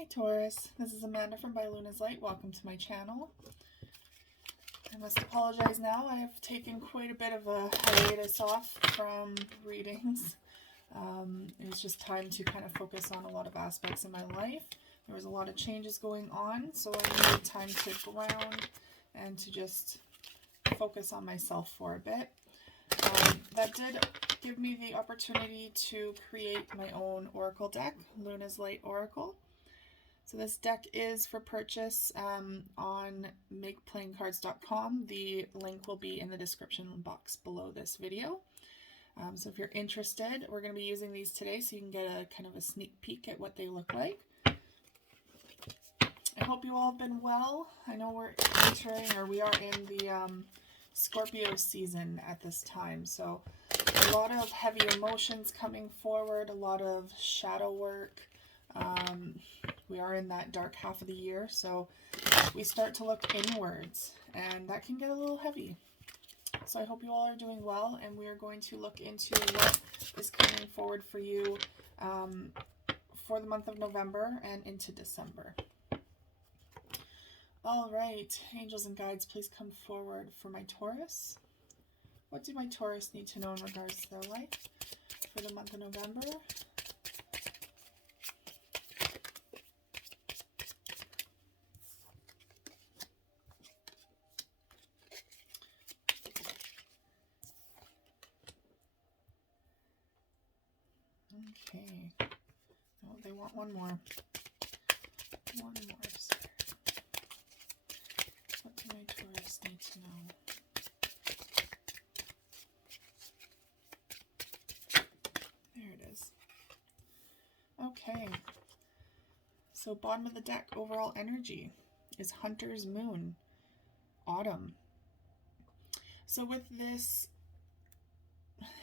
Hi Taurus, this is Amanda from By Luna's Light. Welcome to my channel. I must apologize now. I have taken quite a bit of a hiatus off from readings. It was just time to kind of focus on a lot of aspects in my life. There was a lot of changes going on, so I needed time to ground and to just focus on myself for a bit. That did give me the opportunity to create my own oracle deck, Luna's Light Oracle. So this deck is for purchase on makeplayingcards.com. The link will be in the description box below this video. So if you're interested, we're going to be using these today so you can get a kind of a sneak peek at what they look like. I hope you all have been well. I know we are in the Scorpio season at this time, so a lot of heavy emotions coming forward, a lot of shadow work. We are in that dark half of the year, so we start to look inwards, and that can get a little heavy. So I hope you all are doing well, and we are going to look into what is coming forward for you for the month of November and into December. All right, angels and guides, please come forward for my Taurus. What do my Taurus need to know in regards to their life for the month of November? Okay. Oh, they want one more. One more, sir. What do my Taurus need to know? There it is. Okay. So bottom of the deck, overall energy is Hunter's Moon, Autumn. So with this,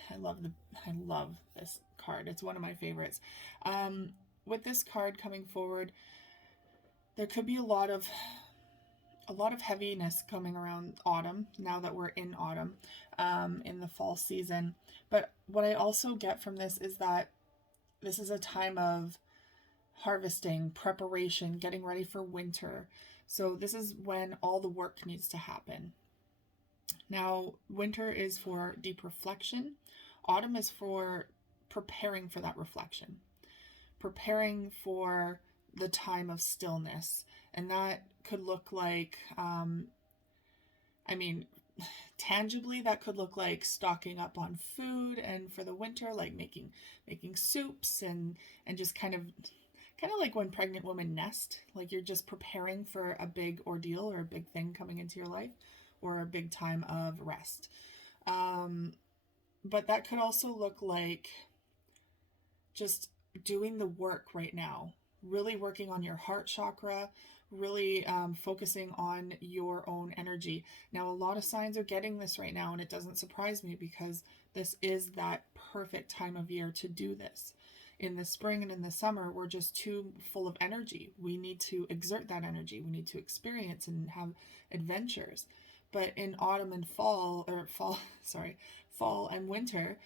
I love this card. It's one of my favorites. With this card coming forward, there could be a lot of heaviness coming around autumn, now that we're in autumn, in the fall season. But what I also get from this is that this is a time of harvesting, preparation, getting ready for winter. So this is when all the work needs to happen. Now, winter is for deep reflection. Autumn is for preparing for that reflection, preparing for the time of stillness. And that could look like, tangibly, that could look like stocking up on food, and for the winter, like making soups and just kind of like when pregnant women nest, like you're just preparing for a big ordeal or a big thing coming into your life, or a big time of rest. But that could also look like just doing the work right now, really working on your heart chakra, really focusing on your own energy. Now, a lot of signs are getting this right now, and it doesn't surprise me because this is that perfect time of year to do this. In the spring and in the summer, we're just too full of energy. We need to exert that energy. We need to experience and have adventures. But in autumn and fall and winter,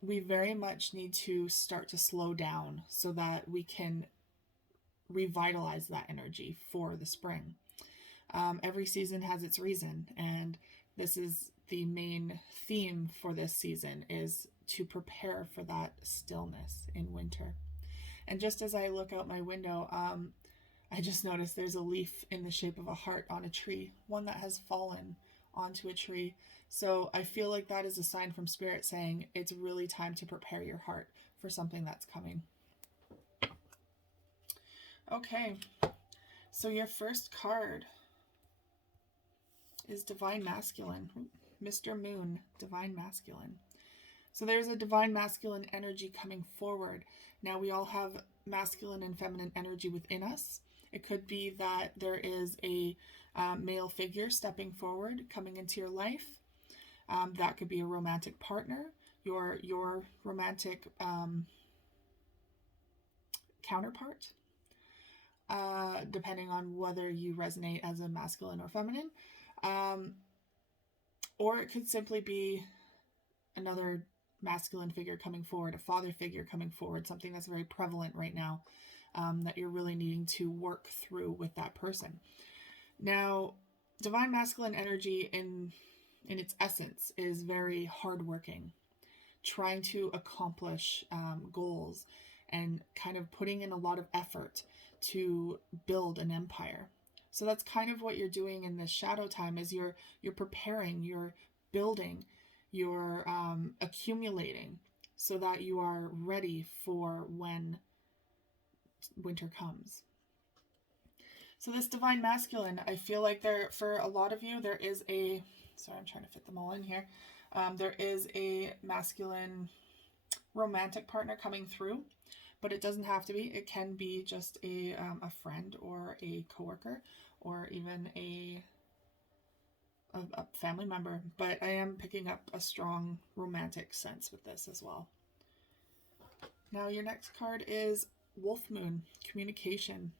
we very much need to start to slow down so that we can revitalize that energy for the spring. Every season has its reason, and this is the main theme for this season, is to prepare for that stillness in winter. And just as I look out my window, I just noticed there's a leaf in the shape of a heart on a tree, one that has fallen onto a tree. So I feel like that is a sign from Spirit saying it's really time to prepare your heart for something that's coming. Okay, so your first card is Divine Masculine. Mr. Moon, Divine Masculine. So there's a Divine Masculine energy coming forward. Now, we all have masculine and feminine energy within us. It could be that there is a male figure stepping forward, coming into your life. That could be a romantic partner, your romantic counterpart, depending on whether you resonate as a masculine or feminine. Or it could simply be another masculine figure coming forward, a father figure coming forward, something that's very prevalent right now that you're really needing to work through with that person. Now, divine masculine energy in its essence is very hardworking, trying to accomplish goals and kind of putting in a lot of effort to build an empire. So that's kind of what you're doing in this shadow time, is you're preparing, you're building, you're accumulating so that you are ready for when winter comes. So this divine masculine, I feel like for a lot of you, there is a, sorry, I'm trying to fit them all in here. There is a masculine romantic partner coming through, but it doesn't have to be. It can be just a friend or a coworker or even a family member. But I am picking up a strong romantic sense with this as well. Now your next card is Wolf Moon, communication.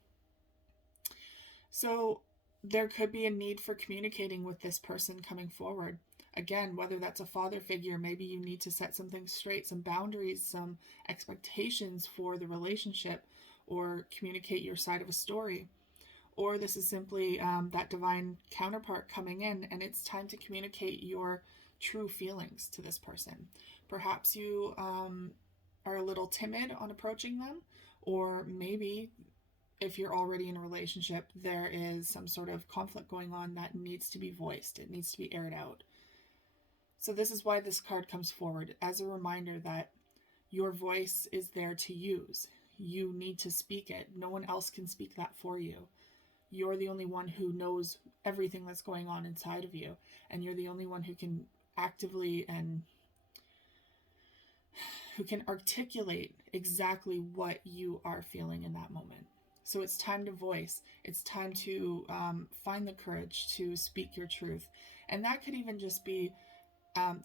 So there could be a need for communicating with this person coming forward. Again, whether that's a father figure, maybe you need to set some things straight, some boundaries, some expectations for the relationship, or communicate your side of a story. Or this is simply that divine counterpart coming in, and it's time to communicate your true feelings to this person. Perhaps you are a little timid on approaching them, or maybe if you're already in a relationship, there is some sort of conflict going on that needs to be voiced. It needs to be aired out. So this is why this card comes forward, as a reminder that your voice is there to use. You need to speak it. No one else can speak that for you. You're the only one who knows everything that's going on inside of you. And you're the only one who can actively and who can articulate exactly what you are feeling in that moment. So it's time to voice. It's time to find the courage to speak your truth. And that could even just be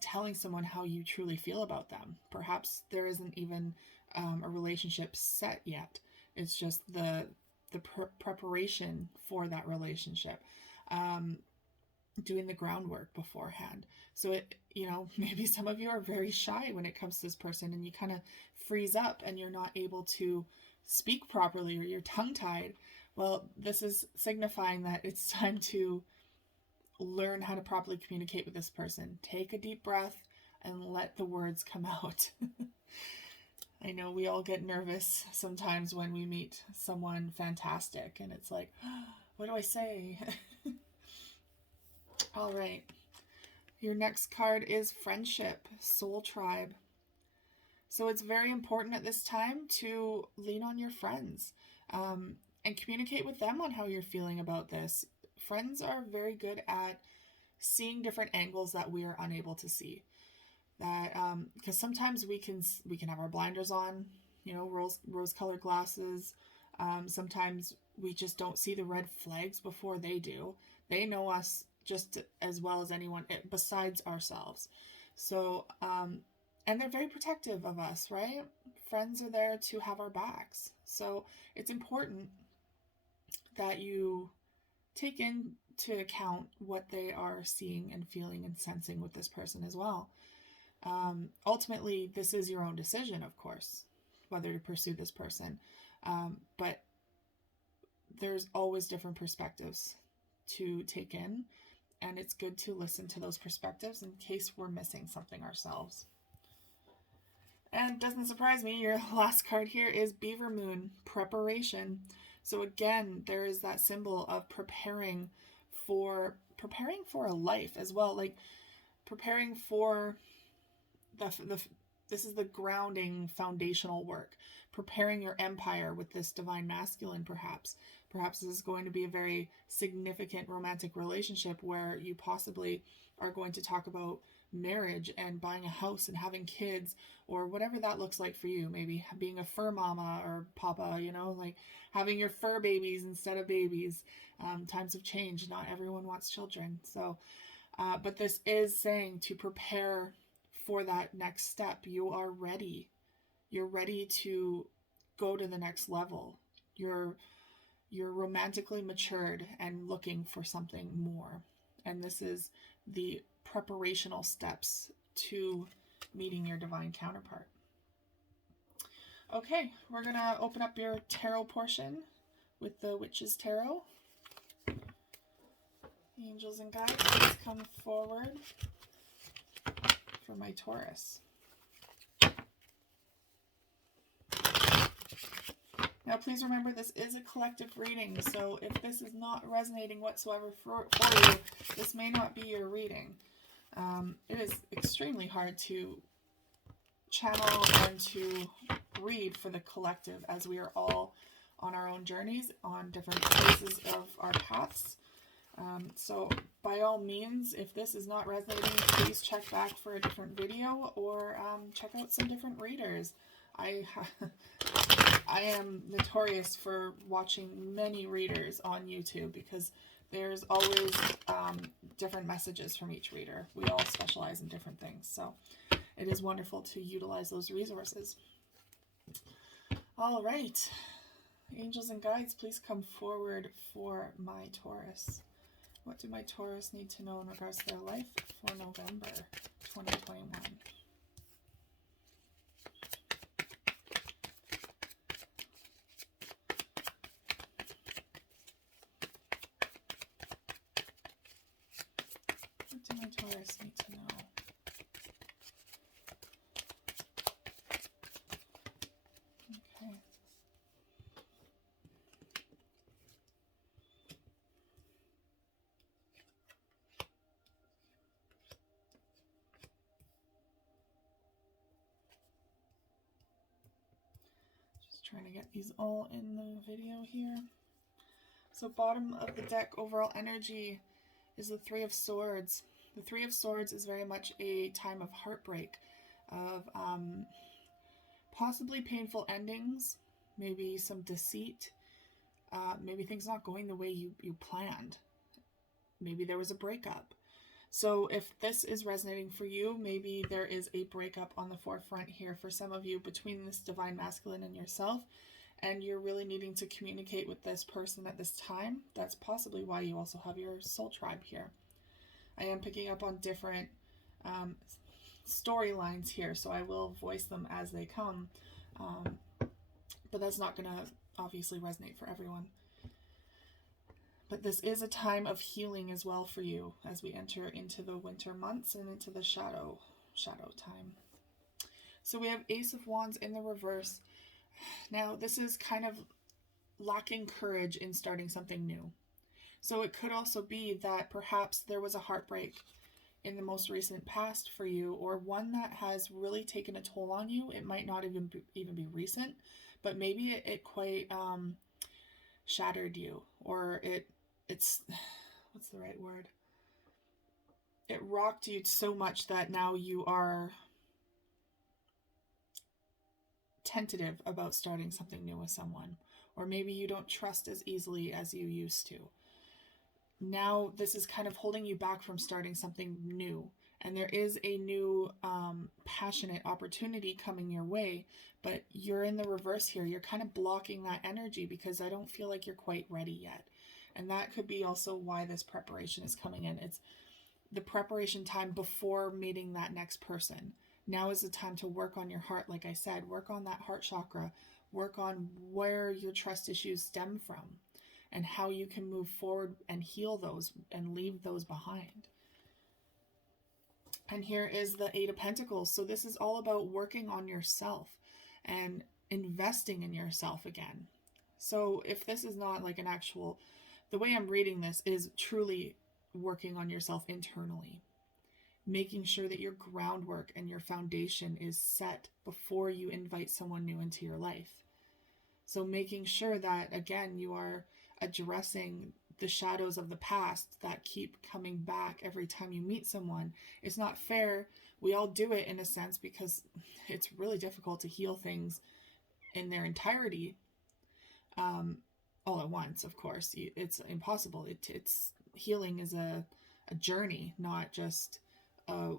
telling someone how you truly feel about them. Perhaps there isn't even a relationship set yet. It's just the preparation for that relationship, doing the groundwork beforehand. So it, maybe some of you are very shy when it comes to this person, and you kind of freeze up and you're not able to speak properly, or you're tongue-tied. Well, this is signifying that it's time to learn how to properly communicate with this person. Take a deep breath and let the words come out. I know we all get nervous sometimes when we meet someone fantastic, and it's like, what do I say? All right. Your next card is Friendship, Soul Tribe. So it's very important at this time to lean on your friends and communicate with them on how you're feeling about this. Friends are very good at seeing different angles that we are unable to see. That because sometimes we can have our blinders on, rose-colored glasses. Sometimes we just don't see the red flags before they do. They know us just as well as anyone besides ourselves. So and they're very protective of us, right? Friends are there to have our backs. So it's important that you take into account what they are seeing and feeling and sensing with this person as well. Ultimately, this is your own decision, of course, whether to pursue this person. But there's always different perspectives to take in, and it's good to listen to those perspectives in case we're missing something ourselves. And doesn't surprise me, your last card here is Beaver Moon, preparation. So again, there is that symbol of preparing for a life as well, like preparing for this is the grounding foundational work, preparing your empire with this divine masculine. Perhaps this is going to be a very significant romantic relationship where you possibly are going to talk about marriage and buying a house and having kids, or whatever that looks like for you. Maybe being a fur mama or papa, like having your fur babies instead of babies. Times have changed. Not everyone wants children. So, but this is saying to prepare for that next step. You are ready. You're ready to go to the next level. You're romantically matured and looking for something more. And this is the preparational steps to meeting your divine counterpart. Okay, we're going to open up your tarot portion with the Witch's Tarot. Angels and guides, please come forward for my Taurus. Now, please remember, this is a collective reading, so if this is not resonating whatsoever for you, this may not be your reading. It is extremely hard to channel and to read for the collective, as we are all on our own journeys, on different phases of our paths. So by all means, if this is not resonating, please check back for a different video, or check out some different readers. I am notorious for watching many readers on YouTube, because there's always different messages from each reader. We all specialize in different things, so it is wonderful to utilize those resources. All right, angels and guides, please come forward for my Taurus. What do my Taurus need to know in regards to their life for November 2021? What do my Taurus need to know? Okay. Just trying to get these all in the video here. So bottom of the deck, overall energy is the Three of Swords. The Three of Swords is very much a time of heartbreak, of possibly painful endings, maybe some deceit, maybe things not going the way you planned. Maybe there was a breakup. So if this is resonating for you, maybe there is a breakup on the forefront here for some of you between this divine masculine and yourself, and you're really needing to communicate with this person at this time. That's possibly why you also have your soul tribe here. I am picking up on different storylines here, so I will voice them as they come, but that's not going to obviously resonate for everyone. But this is a time of healing as well for you, as we enter into the winter months and into the shadow time. So we have Ace of Wands in the reverse. Now, this is kind of lacking courage in starting something new. So it could also be that perhaps there was a heartbreak in the most recent past for you, or one that has really taken a toll on you. It might not even be recent, but maybe it quite shattered you, or it's what's the right word? It rocked you so much that now you are tentative about starting something new with someone, or maybe you don't trust as easily as you used to. Now this is kind of holding you back from starting something new, and there is a new passionate opportunity coming your way, but you're in the reverse here. You're kind of blocking that energy because I don't feel like you're quite ready yet. And that could be also why this preparation is coming in. It's the preparation time before meeting that next person. Now is the time to work on your heart. Like I said, work on that heart chakra, work on where your trust issues stem from and how you can move forward and heal those and leave those behind. And here is the Eight of Pentacles. So this is all about working on yourself and investing in yourself again. So if this is not like an actual, the way I'm reading this is truly working on yourself internally, making sure that your groundwork and your foundation is set before you invite someone new into your life. So making sure that, again, you are addressing the shadows of the past that keep coming back every time you meet someone. It's not fair. We all do it in a sense because it's really difficult to heal things in their entirety all at once. Of course, it's impossible. It's healing is a journey, not just a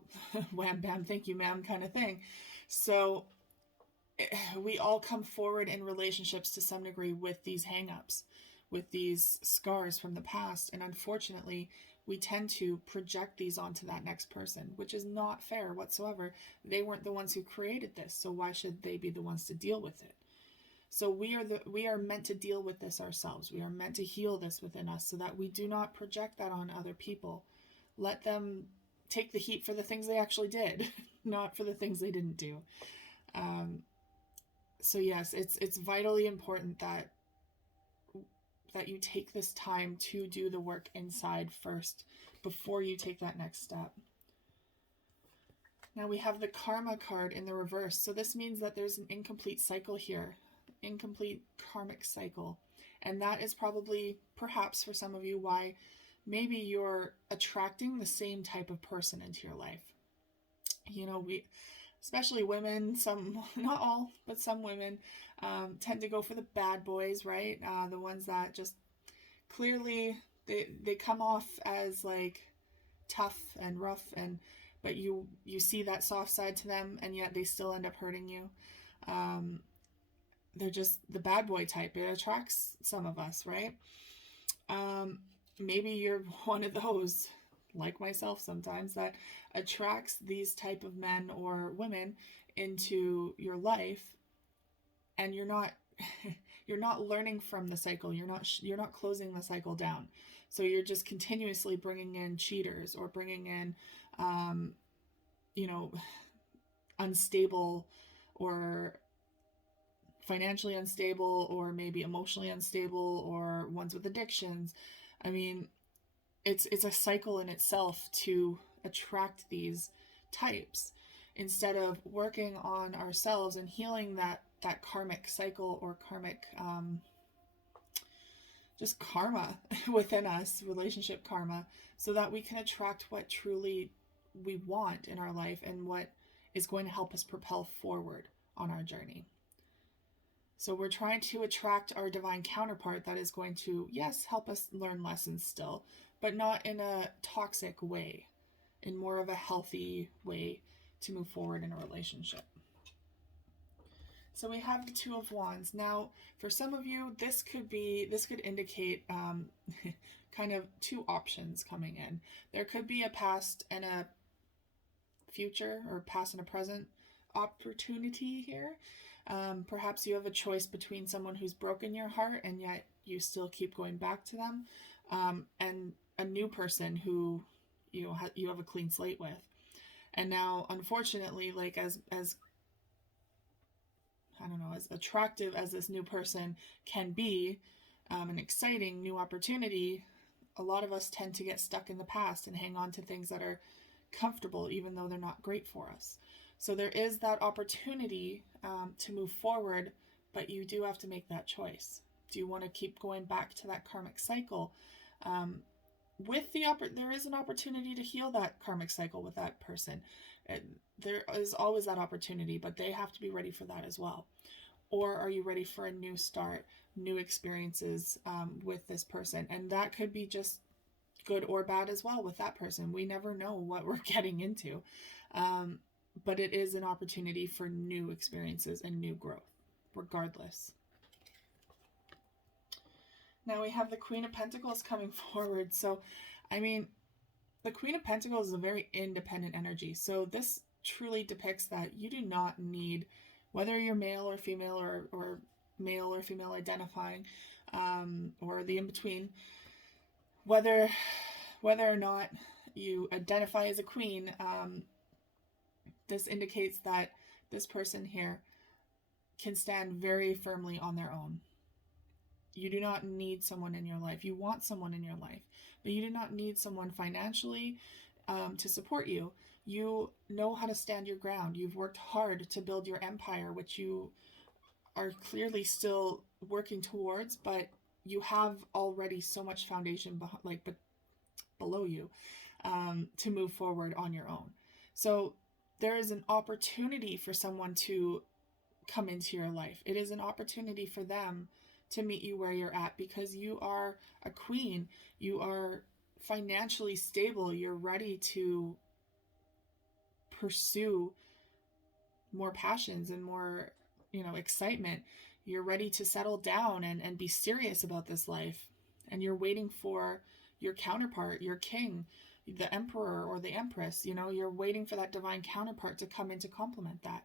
wham bam thank you ma'am kind of thing. So we all come forward in relationships to some degree with these hang-ups, with these scars from the past, and unfortunately we tend to project these onto that next person, which is not fair whatsoever. They weren't the ones who created this, so why should they be the ones to deal with it? So we are meant to deal with this ourselves. We are meant to heal this within us so that we do not project that on other people. Let them take the heat for the things they actually did, not for the things they didn't do. So yes, it's vitally important that you take this time to do the work inside first before you take that next step. Now we have the Karma card in the reverse. So this means that there's an incomplete cycle here, incomplete karmic cycle. And that is probably, perhaps for some of you, why maybe you're attracting the same type of person into your life. You know, especially women, some, not all, but some women tend to go for the bad boys, right? The ones that just clearly, they come off as like tough and rough, but you see that soft side to them, and yet they still end up hurting you. They're just the bad boy type. It attracts some of us, right? Maybe you're one of those, like myself sometimes, that attracts these type of men or women into your life, and you're not you're not learning from the cycle. You're not closing the cycle down. So you're just continuously bringing in cheaters, or bringing in unstable, or financially unstable, or maybe emotionally unstable, or ones with addictions. I mean, it's a cycle in itself to attract these types, instead of working on ourselves and healing that karmic cycle, or karmic just karma within us, relationship karma, so that we can attract what truly we want in our life and what is going to help us propel forward on our journey. So we're trying to attract our divine counterpart that is going to, yes, help us learn lessons still, but not in a toxic way, in more of a healthy way to move forward in a relationship. So we have the Two of Wands. Now, for some of you, this could indicate kind of two options coming in. There could be a past and a future, or past and a present opportunity here. Perhaps you have a choice between someone who's broken your heart and yet you still keep going back to them, and a new person who you have a clean slate with. And now, unfortunately, like as I don't know, as attractive as this new person can be, an exciting new opportunity, a lot of us tend to get stuck in the past and hang on to things that are comfortable, even though they're not great for us. So there is that opportunity to move forward, but you do have to make that choice. Do you want to keep going back to that karmic cycle? There is an opportunity to heal that karmic cycle with that person. There is always that opportunity, but they have to be ready for that as well. Or are you ready for a new start, new experiences with this person? And that could be just good or bad as well with that person. We never know what we're getting into. But it is an opportunity for new experiences and new growth, regardless. Now we have the Queen of Pentacles coming forward. So, I mean, the Queen of Pentacles is a very independent energy. So this truly depicts that you do not need, whether you're male or female, or male or female identifying, or the in-between, whether or not you identify as a queen, this indicates that this person here can stand very firmly on their own. You do not need someone in your life. You want someone in your life, but you do not need someone financially to support you. You know how to stand your ground. You've worked hard to build your empire, which you are clearly still working towards, but you have already so much foundation below you to move forward on your own. So there is an opportunity for someone to come into your life. It is an opportunity for them to meet you where you're at, because you are a queen. You are financially stable. You're ready to pursue more passions and more, excitement. You're ready to settle down and be serious about this life. And you're waiting for your counterpart, your king, the emperor or the empress. You're waiting for that divine counterpart to come in to complement that.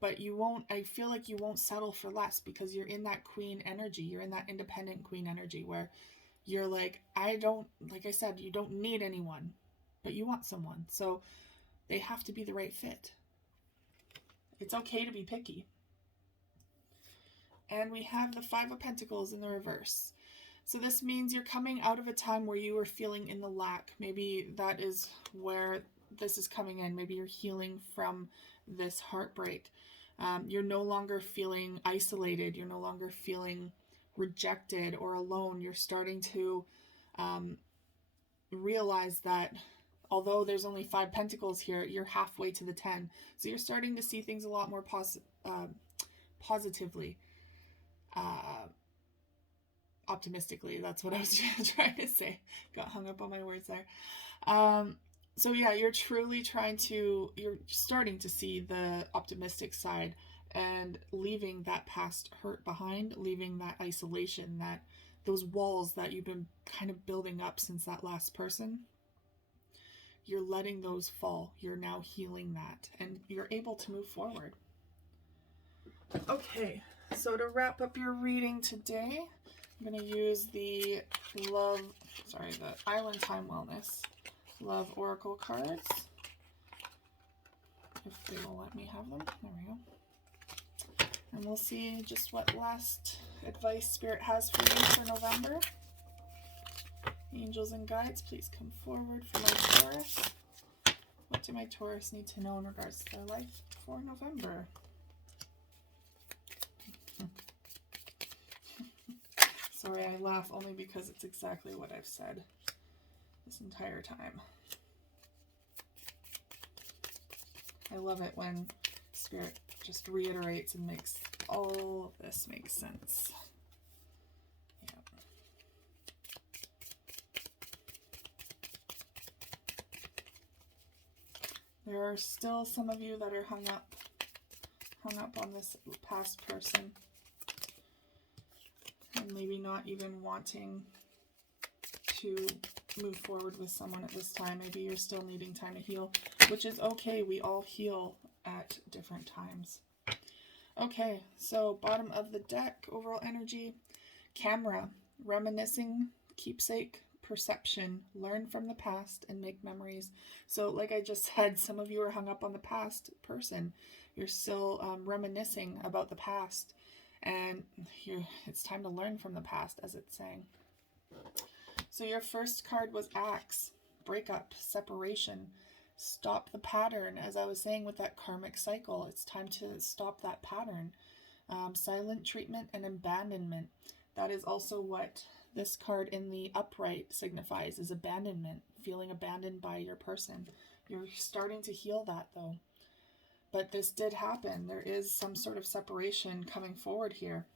but you won't, I feel like you won't settle for less because you're in that queen energy. You're in that independent queen energy where you're like, I don't, like I said, you don't need anyone, but you want someone. So they have to be the right fit. It's okay to be picky. And we have the Five of Pentacles in the reverse. So this means you're coming out of a time where you were feeling in the lack. Maybe that is where this is coming in. Maybe you're healing from this heartbreak. You're no longer feeling isolated. You're no longer feeling rejected or alone. You're starting to realize that although there's only 5 pentacles here, you're halfway to the 10. So you're starting to see things a lot more positively. Optimistically, that's what I was trying to say. Got hung up on my words there. So yeah, you're starting to see the optimistic side and leaving that past hurt behind, leaving that isolation, those walls that you've been kind of building up since that last person. You're letting those fall. You're now healing that, and you're able to move forward. Okay, so to wrap up your reading today, I'm going to use the Island Time Wellness Love Oracle cards. If they will let me have them. There we go. And we'll see just what last advice Spirit has for you for November. Angels and guides, please come forward for my Taurus. What do my Taurus need to know in regards to their life for November? Sorry, I laugh only because it's exactly what I've said this entire time. I love it when Spirit just reiterates and makes all of this make sense. Yeah. There are still some of you that are hung up on this past person. And maybe not even wanting to move forward with someone at this time. Maybe you're still needing time to heal, which is okay. We all heal at different times. Okay, so bottom of the deck, overall energy, camera, reminiscing, keepsake, perception, learn from the past and make memories. So like I just said, some of you are hung up on the past person. You're still reminiscing about the past. And it's time to learn from the past, as it's saying. So your first card was Axe, breakup, separation, stop the pattern. As I was saying with that karmic cycle, it's time to stop that pattern. Silent treatment and abandonment. That is also what this card in the upright signifies, is abandonment, feeling abandoned by your person. You're starting to heal that though. But this did happen. There is some sort of separation coming forward here.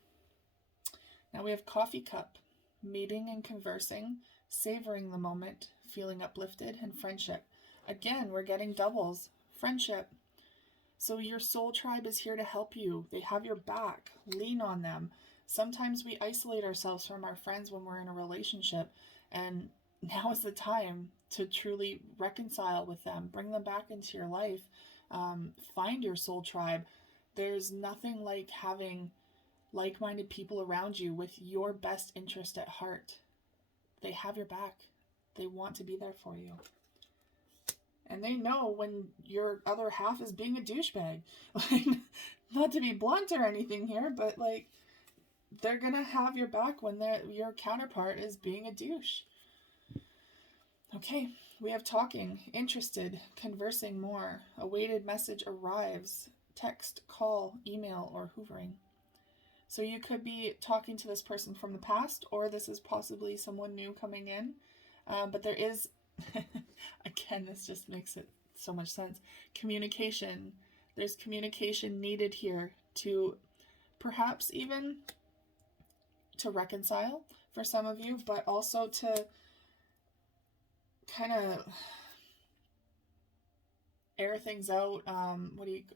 Now we have coffee cup, meeting and conversing, savoring the moment, feeling uplifted, and friendship. Again, we're getting doubles. Friendship. So your soul tribe is here to help you. They have your back. Lean on them. Sometimes we isolate ourselves from our friends when we're in a relationship, and now is the time to truly reconcile with them. Bring them back into your life. Find your soul tribe. There's nothing like having like-minded people around you with your best interest at heart. They have your back. They want to be there for you. And they know when your other half is being a douchebag. Like, not to be blunt or anything here, but like, they're gonna have your back when your counterpart is being a douche. Okay, we have talking, interested, conversing more, awaited message arrives, text, call, email, or hoovering. So you could be talking to this person from the past, or this is possibly someone new coming in. But there is, again, this just makes it so much sense. Communication. There's communication needed here to perhaps even to reconcile for some of you, but also to kind of air things out.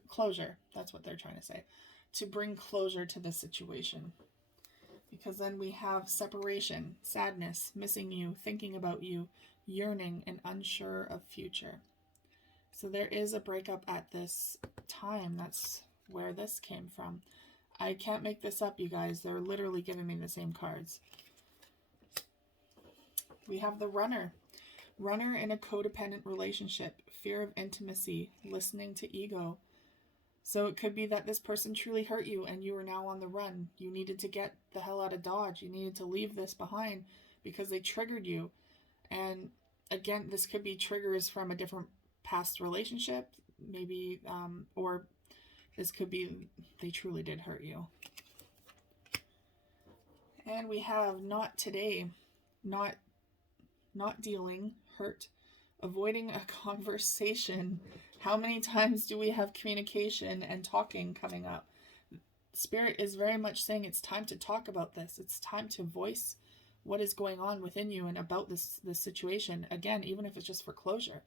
Closure. That's what they're trying to say. To bring closure to the situation. Because then we have separation, sadness, missing you, thinking about you, yearning, and unsure of future. So there is a breakup at this time. That's where this came from. I can't make this up, you guys. They're literally giving me the same cards. We have the Runner. Runner in a codependent relationship, fear of intimacy, listening to ego. So it could be that this person truly hurt you and you are now on the run. You needed to get the hell out of Dodge. You needed to leave this behind because they triggered you. And again, this could be triggers from a different past relationship, maybe, or this could be they truly did hurt you. And we have not today, not dealing, hurt, avoiding a conversation. How many times do we have communication and talking coming up? Spirit is very much saying it's time to talk about this. It's time to voice what is going on within you and about this situation. Again, even if it's just for closure.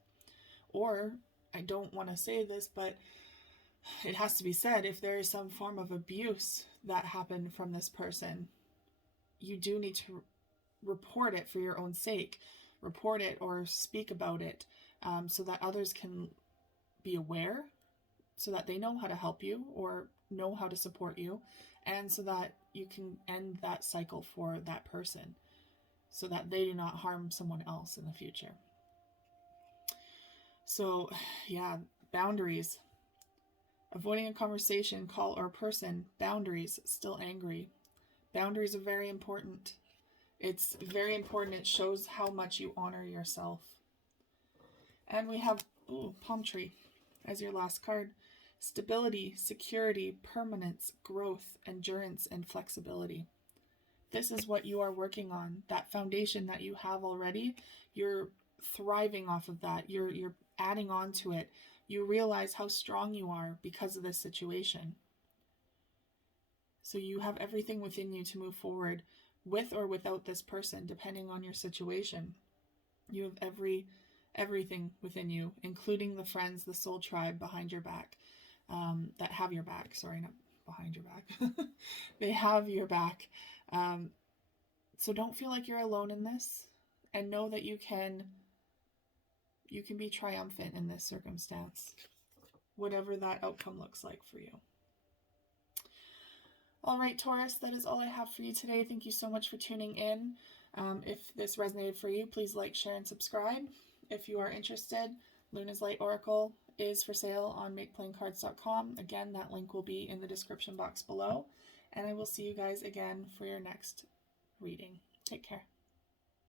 Or, I don't want to say this, but it has to be said, if there is some form of abuse that happened from this person, you do need to report it for your own sake. Report it or speak about it, so that others can be aware, so that they know how to help you or know how to support you, and so that you can end that cycle for that person, so that they do not harm someone else in the future. So, yeah, boundaries. Avoiding a conversation, call, or person. Boundaries, still angry. Boundaries are very important. It's very important. It shows how much you honor yourself. And we have palm tree as your last card. Stability, security, permanence, growth, endurance, and flexibility. This is what you are working on. That foundation that you have already, you're thriving off of that. You're adding on to it. You realize how strong you are because of this situation. So you have everything within you to move forward with or without this person, depending on your situation. You have everything within you, including the friends, the soul tribe behind your back, that have your back. Sorry, not behind your back. They have your back. So don't feel like you're alone in this, and know that you can be triumphant in this circumstance, whatever that outcome looks like for you. All right, Taurus, that is all I have for you today. Thank you so much for tuning in. If this resonated for you, please like, share, and subscribe. If you are interested, Luna's Light Oracle is for sale on MakePlayingCards.com. Again, that link will be in the description box below. And I will see you guys again for your next reading. Take care.